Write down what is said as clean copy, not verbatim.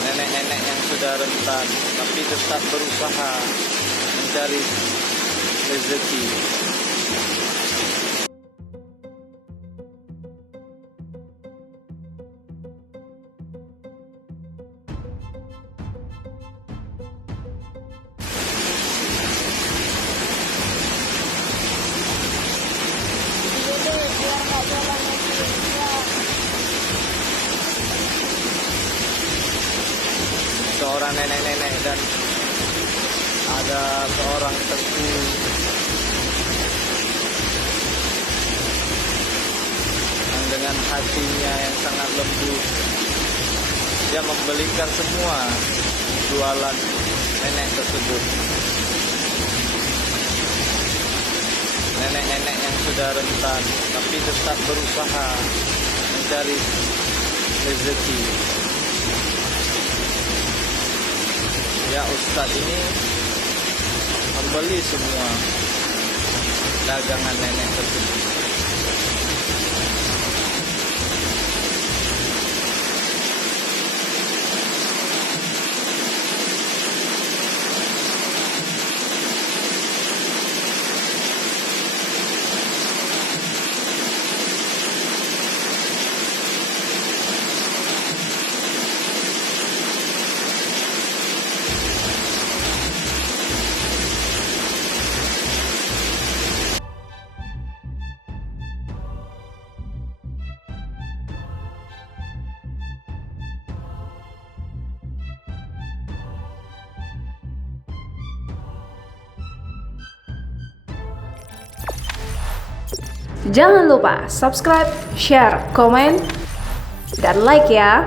Nenek-nenek yang sudah rentan tapi tetap berusaha mencari rezeki. Seorang nenek-nenek dan ada seorang teku yang dengan hatinya yang sangat lembut, dia membelikan semua jualan nenek tersebut. Nenek-nenek yang sudah rentan tapi tetap berusaha mencari rezeki. Ya, Ustadz ini membeli semua dagangan nenek tersebut. Jangan lupa subscribe, share, komen, dan like ya.